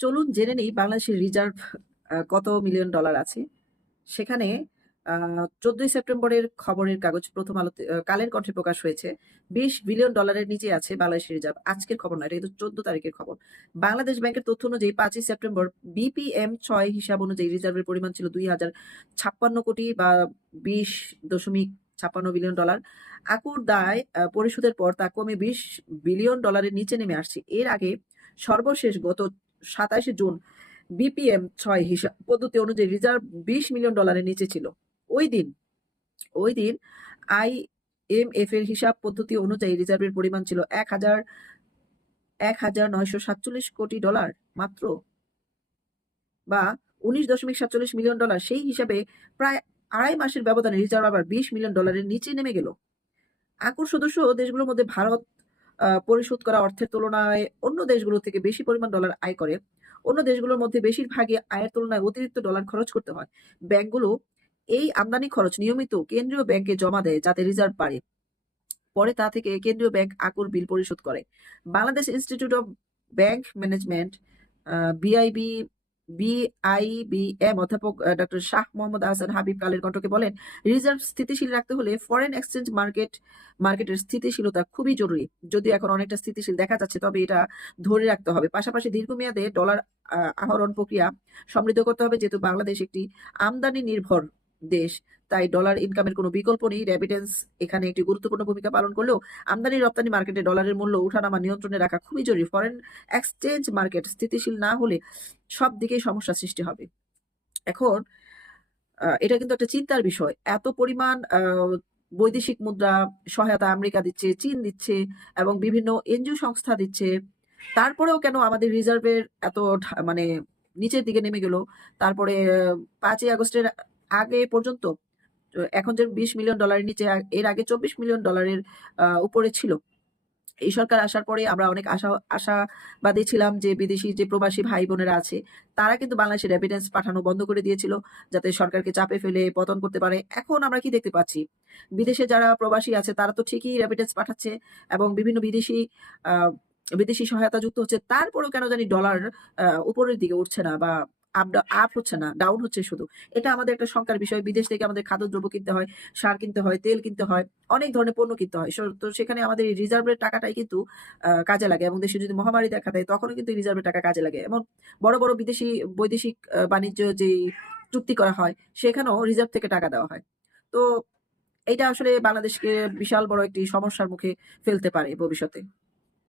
চলুন জেনে নিই বাংলাদেশের রিজার্ভ কত মিলিয়ন ডলার আছে। সেখানে চোদ্দই সেপ্টেম্বরের খবরের কাগজ প্রথম আলোতে কালের কণ্ঠে প্রকাশ হয়েছে। বিশ বিলিয়ন ডলারের নিচে আছে বাংলাদেশের রিজার্ভ। আজকের খবর নয় এটা কিন্তু চোদ্দ তারিখের খবর। বাংলাদেশ ব্যাংকের তথ্য অনুযায়ী পাঁচই সেপ্টেম্বর বিপিএম ছয় হিসাব অনুযায়ী রিজার্ভের পরিমাণ ছিল দুই হাজার ছাপ্পান্ন কোটি বা বিশ দশমিক ছাপ্পান্ন বিলিয়ন ডলার। আকুর দায় পরিশোধের পর তা কমে বিশ বিলিয়ন ডলারের নিচে নেমে আসছে। এর আগে সর্বশেষ গত সাতাশে জুন বিপিএম ছয় হিসাব পদ্ধতি অনুযায়ী রিজার্ভ বিশ মিলিয়ন ডলারের নিচে ছিল। ওই দিন ওই দিন আই এম এফ এর হিসাব পদ্ধতি অনুযায়ী রিজার্ভের পরিমাণ ছিল এক হাজার এক হাজার নয়শো সাতচল্লিশ কোটি ডলার মাত্র বা উনিশ দশমিক সাতচল্লিশ মিলিয়ন ডলার। সেই হিসাবে প্রায় আড়াই মাসের ব্যবধানে রিজার্ভ আবার বিশ মিলিয়ন ডলারের নিচে নেমে গেল। আকুর সদস্য দেশগুলোর মধ্যে ভারত পরিশোধ করা অর্থের তুলনায় অন্য দেশগুলো থেকে বেশি পরিমাণ ডলার আয় করে। অন্য দেশগুলোর মধ্যে বেশিরভাগই আয়ের তুলনায় অতিরিক্ত ডলার খরচ করতে হয়। ব্যাংকগুলো এই আমদানি খরচ নিয়মিত কেন্দ্রীয় ব্যাংকে জমা দেয় যাতে রিজার্ভ বাড়ে। পরে তা থেকে কেন্দ্রীয় ব্যাংক আকুর বিল পরিশোধ করে। Bangladesh institute of bank management BIB BIBM অধ্যাপক ডক্টর শাহ মোহাম্মদ আহসান হাবিব কালের কণ্ঠকে বলেন রিজার্ভ স্থিতিশীল রাখতে হলে ফরেন এক্সচেঞ্জ মার্কেট মার্কেটের স্থিতিশীলতা খুবই জরুরি। যদিও এখন অনেকটা স্থিতিশীল দেখা যাচ্ছে তবে এটা ধরে রাখতে হবে। পাশাপাশি দীর্ঘমেয়াদে ডলার আহ, আহরণ প্রক্রিয়া সমৃদ্ধ করতে হবে যেহেতু বাংলাদেশ একটি আমদানি নির্ভর দেশ। তাই ডলার ইনকামের কোনো বিকল্প নেই। রেমিটেন্স এখানে একটি গুরুত্বপূর্ণ ভূমিকা পালন করলেও আমদানি রপ্তানি মার্কেটে ডলারের মূল্য ওঠানামা নিয়ন্ত্রণে রাখা খুবই জরুরি। ফরেন এক্সচেঞ্জ মার্কেট স্থিতিশীল না হলে সব দিকেই সমস্যা সৃষ্টি হবে। এখন এটা কিন্তু একটা চিন্তার বিষয়। এত পরিমাণ বৈদেশিক মুদ্রা সহায়তা আমেরিকা দিচ্ছে, চীন দিচ্ছে এবং বিভিন্ন এনজিও সংস্থা দিচ্ছে। তারপরেও কেন আমাদের রিজার্ভের এত মানে নিচের দিকে নেমে গেল? তারপরে পাঁচই আগস্টের আগে পর্যন্ত এখন যে বিশ মিলিয়ন ডলারের নিচে এর আগে চব্বিশ মিলিয়ন ডলারের উপরে ছিল। এই সরকার আসার পরে আমরা অনেক আশা, আশাবাদী ছিলাম যে বিদেশি যে প্রবাসী ভাই বোনেরা আছে, তারা কিন্তু বাংলাদেশে রেমিটেন্স পাঠানো বন্ধ করে দিয়েছিল, যাতে সরকারকে চাপে ফেলে, পতন করতে পারে। এখন আমরা কি দেখতে পাচ্ছি? বিদেশে যারা প্রবাসী আছে, তারা তো ঠিকই রেমিটেন্স পাঠাচ্ছে এবং বিভিন্ন বিদেশি বিদেশি সহায়তা যুক্ত হচ্ছে। তারপরেও কেন জানি ডলার উপরের দিকে উঠছে না বা আপ আপ হচ্ছে না ডাউন হচ্ছে শুধু। এটা আমাদের একটা শঙ্কার বিষয়। বিদেশ থেকে আমাদের খাদ্যদ্রব্য কিনতে হয়, সার কিনতে হয়, তেল কিনতে হয়, অনেক ধরনের পণ্য কিনতে হয়। তো সেখানে আমাদের এই রিজার্ভের টাকাটাই কিন্তু কাজে লাগে এবং দেশে যদি মহামারী দেখা দেয়, তখনও কিন্তু রিজার্ভের টাকা কাজে লাগে। এবং বড় বড় বিদেশি, বৈদেশিক বাণিজ্য যে চুক্তি করা হয়, সেখানেও রিজার্ভ থেকে টাকা দেওয়া হয়। তো, এটা আসলে বাংলাদেশকে বিশাল বড় একটি সমস্যার মুখে ফেলতে পারে ভবিষ্যতে।